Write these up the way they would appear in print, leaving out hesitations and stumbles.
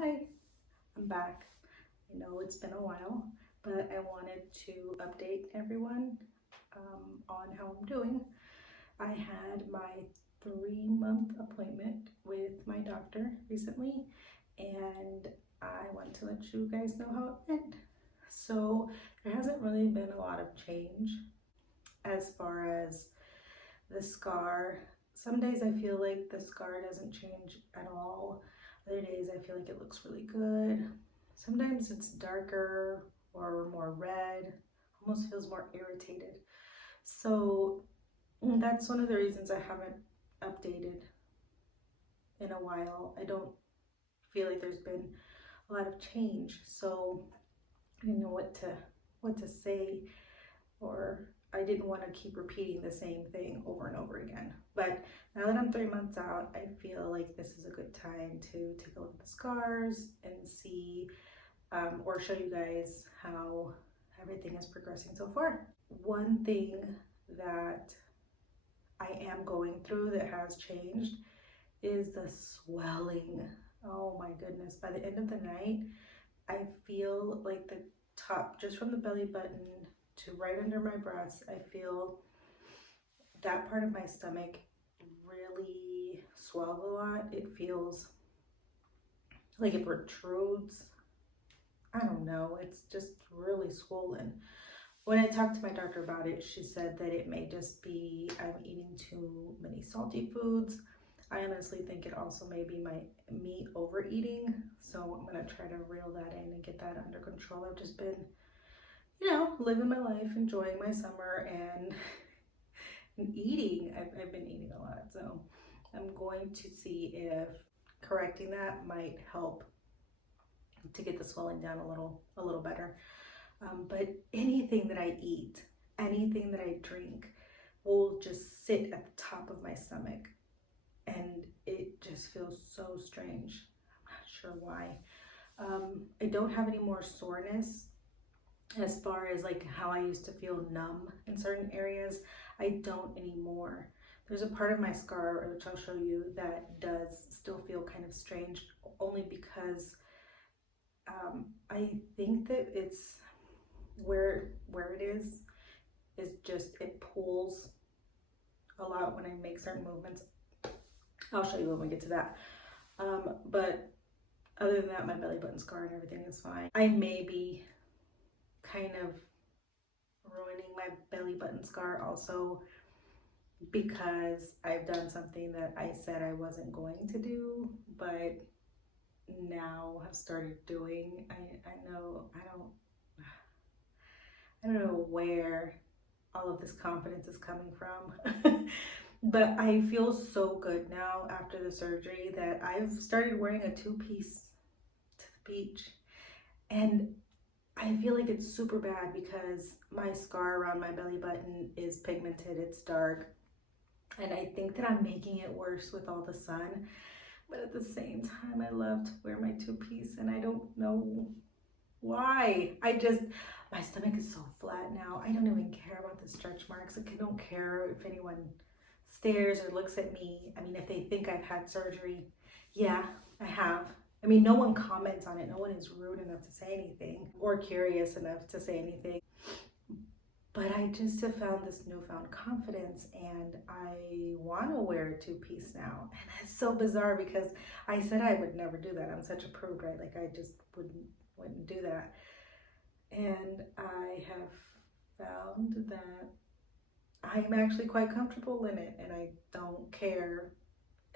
Hi, I'm back. I know it's been a while, but I wanted to update everyone on how I'm doing. I had my 3-month appointment with my doctor recently, and I want to let you guys know how it went. So, there hasn't really been a lot of change as far as the scar. Some days I feel like the scar doesn't change at all. Other days I feel like it looks really good. Sometimes it's darker or more red, almost feels more irritated. So that's one of the reasons I haven't updated in a while. I don't feel like there's been a lot of change. So I didn't know what to say, or I didn't want to keep repeating the same thing over and over again. But now that I'm 3 months out, I feel like this is a good time to take a look at the scars and see or show you guys how everything is progressing so far. One thing that I am going through that has changed is the swelling. Oh my goodness, by the end of the night, I feel like the top, just from the belly button to right under my breast, I feel that part of my stomach really swell a lot. It feels like it protrudes. I don't know, it's just really swollen. When I talked to my doctor about it, she said that it may just be I'm eating too many salty foods. I honestly think it also may be me overeating. So I'm gonna try to reel that in and get that under control. I've just been, living my life, enjoying my summer and eating. I've been eating a lot. So I'm going to see if correcting that might help to get the swelling down a little better. But anything that I eat, anything that I drink will just sit at the top of my stomach, and it just feels so strange. I'm not sure why. I don't have any more soreness as far as like how I used to feel numb in certain areas. I don't anymore. There's a part of my scar, which I'll show you, that does still feel kind of strange, only because I think that it's where it is just, it pulls a lot when I make certain movements. I'll show you when we get to that. But other than that, my belly button scar and everything is fine. I may be kind of ruining my belly button scar also because I've done something that I said I wasn't going to do, but now have started doing. I don't know where all of this confidence is coming from. But I feel so good now after the surgery that I've started wearing a 2-piece to the beach. And I feel like it's super bad because my scar around my belly button is pigmented, it's dark. And I think that I'm making it worse with all the sun. But at the same time, I love to wear my 2-piece, and I don't know why. My stomach is so flat now. I don't even care about the stretch marks. Like, I don't care if anyone stares or looks at me. I mean, if they think I've had surgery, yeah, I have. I mean, no one comments on it. No one is rude enough to say anything or curious enough to say anything. But I just have found this newfound confidence, and I want to wear a 2-piece now. And that's so bizarre because I said I would never do that. I'm such a prude, right? Like, I just wouldn't do that. And I have found that I'm actually quite comfortable in it, and I don't care.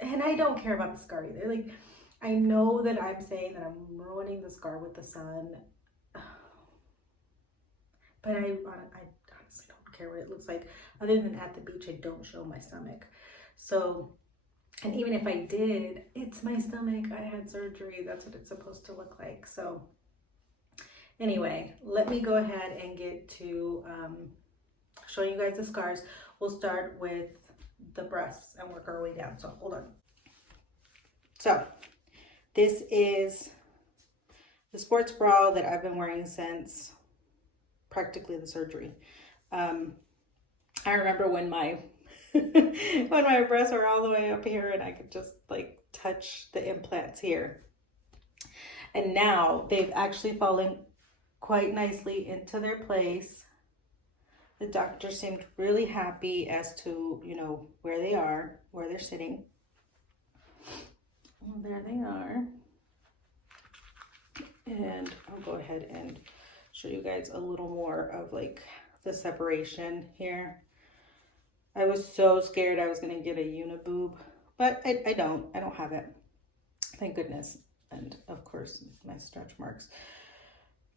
And I don't care about the scar either. Like, I know that I'm saying that I'm ruining the scar with the sun, but I honestly don't care what it looks like. Other than at the beach, I don't show my stomach. So, and even if I did, it's my stomach. I had surgery. That's what it's supposed to look like. So anyway, let me go ahead and get to showing you guys the scars. We'll start with the breasts and work our way down. So hold on. So this is the sports bra that I've been wearing since practically the surgery. I remember when my when my breasts were all the way up here and I could just like touch the implants here. And now they've actually fallen quite nicely into their place. The doctor seemed really happy as to, you know, where they are, where they're sitting. Well, there they are. And I'll go ahead and show you guys a little more of like the separation here. I was so scared I was going to get a uniboob, but I don't have it. Thank goodness. And of course, my stretch marks.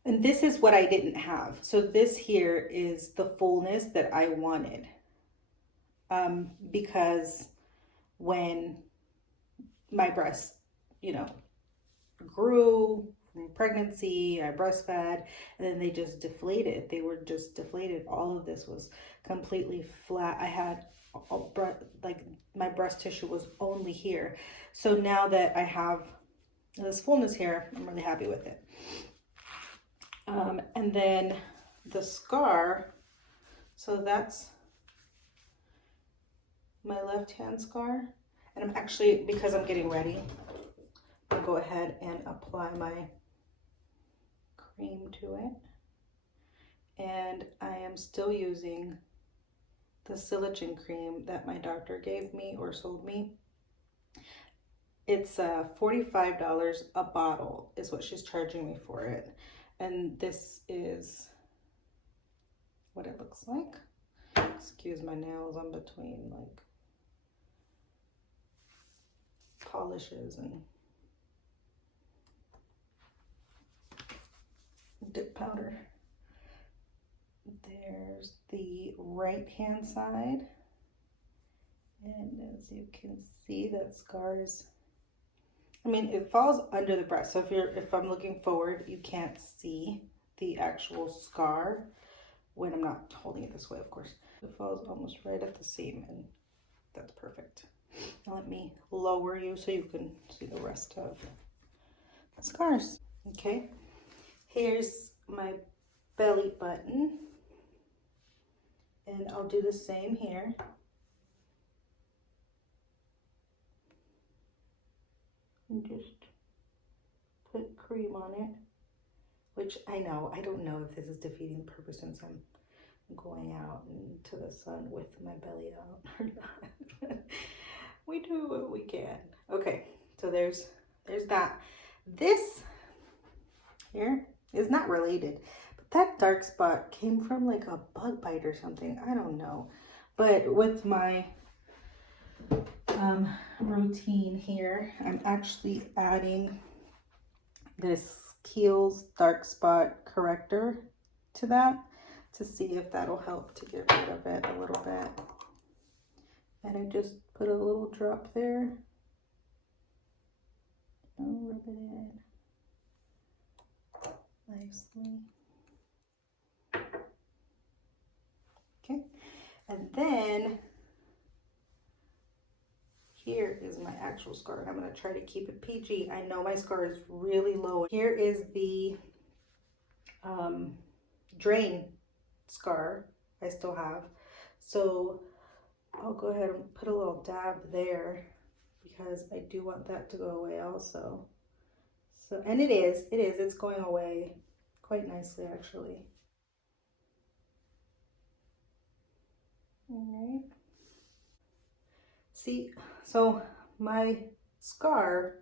And this is what I didn't have. So this here is the fullness that I wanted. Because when my breasts, you know, grew from pregnancy, I breastfed, and then they just deflated. They were just deflated. All of this was completely flat. I had like my breast tissue was only here. So now that I have this fullness here, I'm really happy with it. And then the scar, so that's my left hand scar. And I'm actually, because I'm getting ready, I'll go ahead and apply my cream to it. And I am still using the silicone cream that my doctor gave me or sold me. It's $45 a bottle is what she's charging me for it. And this is what it looks like. Excuse my nails, I'm between like polishes and dip powder. There's the right hand side. And as you can see, that scar is, I mean, it falls under the breast. So if I'm looking forward, you can't see the actual scar when I'm not holding it this way, of course. It falls almost right at the seam, and that's perfect. Now let me lower you so you can see the rest of the scars. Okay, here's my belly button, and I'll do the same here. And just put cream on it, which I don't know if this is defeating the purpose since I'm going out into the sun with my belly out or not. We do what we can. Okay, so there's that. This here is not related, but that dark spot came from like a bug bite or something. I don't know. But with my routine here, I'm actually adding this Kiehl's dark spot corrector to that to see if that'll help to get rid of it a little bit. And I just put a little drop there. I'll rub it in nicely. Okay, and then here is my actual scar, and I'm going to try to keep it PG. I know my scar is really low. Here is the drain scar I still have. So I'll go ahead and put a little dab there because I do want that to go away also. So, and it's going away quite nicely actually. All right. See, so my scar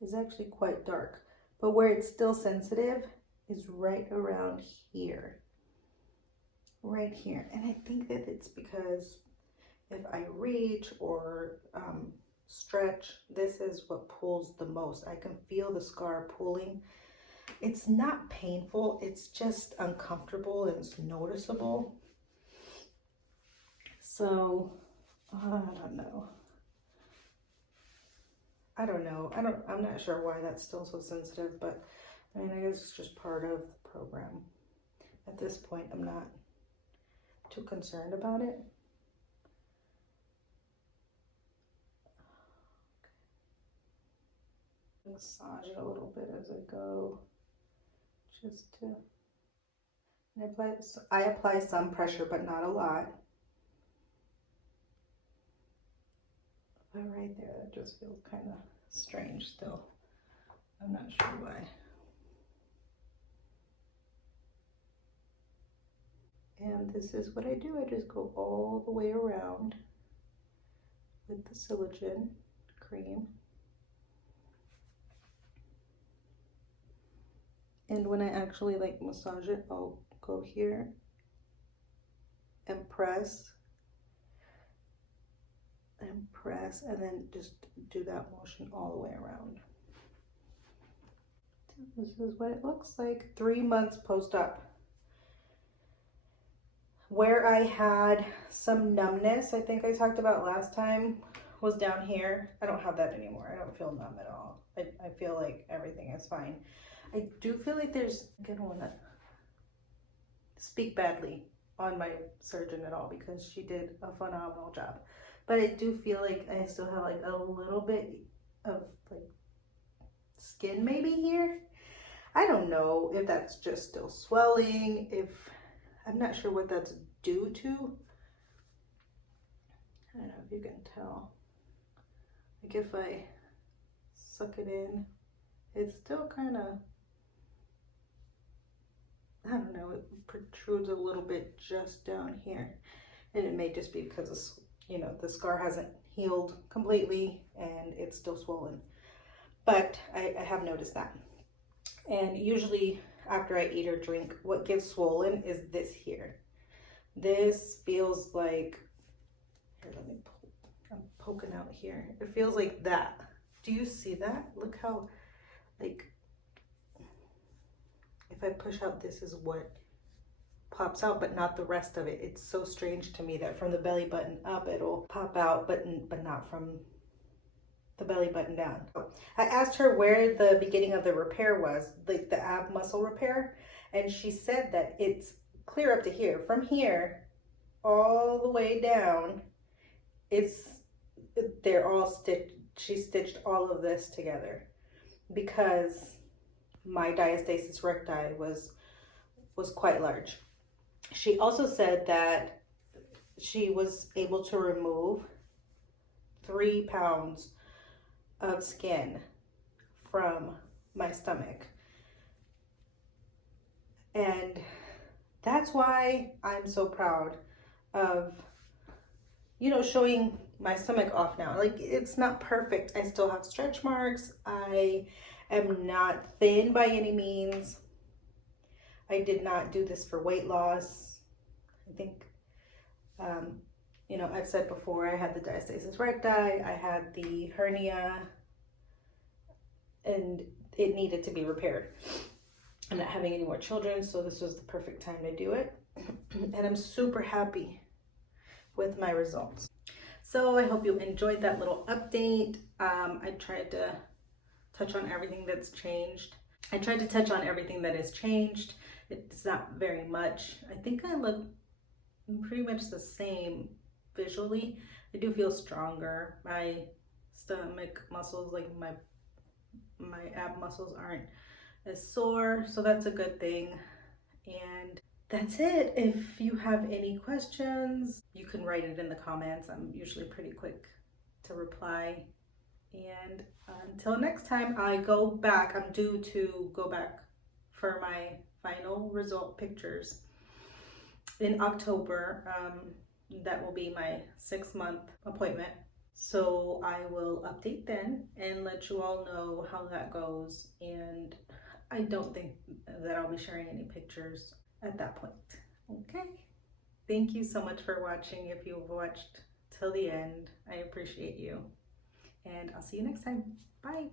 is actually quite dark, but where it's still sensitive is right around here. Right here. And I think that it's because if I reach or stretch, this is what pulls the most. I can feel the scar pulling. It's not painful, it's just uncomfortable and it's noticeable. So I don't know. I'm not sure why that's still so sensitive, but I mean, I guess it's just part of the program. At this point, I'm not too concerned about it. Massage it a little bit as I go, just to, I apply some pressure, but not a lot. But right there, that just feels kind of strange still. I'm not sure why. And this is what I do. I just go all the way around with the silicone cream. And when I actually like massage it, I'll go here and press and then just do that motion all the way around. This is what it looks like 3 months post-op. Where I had some numbness, I think I talked about last time, was down here. I don't have that anymore. I don't feel numb at all. I feel like everything is fine. I do feel like there's, I don't want to speak badly on my surgeon at all because she did a phenomenal job. But I do feel like I still have like a little bit of like skin maybe here. I don't know if that's just still swelling, I'm not sure what that's due to. I don't know if you can tell. Like if I suck it in, it's still kind of, I don't know, it protrudes a little bit just down here. And it may just be because, you know, the scar hasn't healed completely and it's still swollen. But I have noticed that. And usually after I eat or drink, what gets swollen is this here. This feels like, here, let me pull, I'm poking out here. It feels like that. Do you see that? Look how, like, if I push out, this is what pops out, but not the rest of it. It's so strange to me that from the belly button up, it'll pop out, but not from the belly button down. I asked her where the beginning of the repair was, like the ab muscle repair, and she said that it's clear up to here. From here all the way down, they're all stitched. She stitched all of this together because my diastasis recti was quite large. She also said that she was able to remove 3 pounds of skin from my stomach. And that's why I'm so proud of, you know, showing my stomach off now. Like, it's not perfect. I still have stretch marks. I am not thin by any means. I did not do this for weight loss. I think, you know, I've said before, I had the diastasis recti, I had the hernia, and it needed to be repaired. I'm not having any more children, so this was the perfect time to do it. And I'm super happy with my results. So I hope you enjoyed that little update. I tried to touch on everything that's changed. I tried to touch on everything that has changed. It's not very much. I think I look pretty much the same visually. I do feel stronger. My stomach muscles, like my ab muscles, aren't as sore, so that's a good thing. And that's it. If you have any questions, you can write it in the comments. I'm usually pretty quick to reply. And until next time, I'm due to go back for my final result pictures in October. That will be my 6-month appointment. So I will update then and let you all know how that goes. And I don't think that I'll be sharing any pictures at that point. Okay. Thank you so much for watching. If you've watched till the end, I appreciate you. And I'll see you next time. Bye.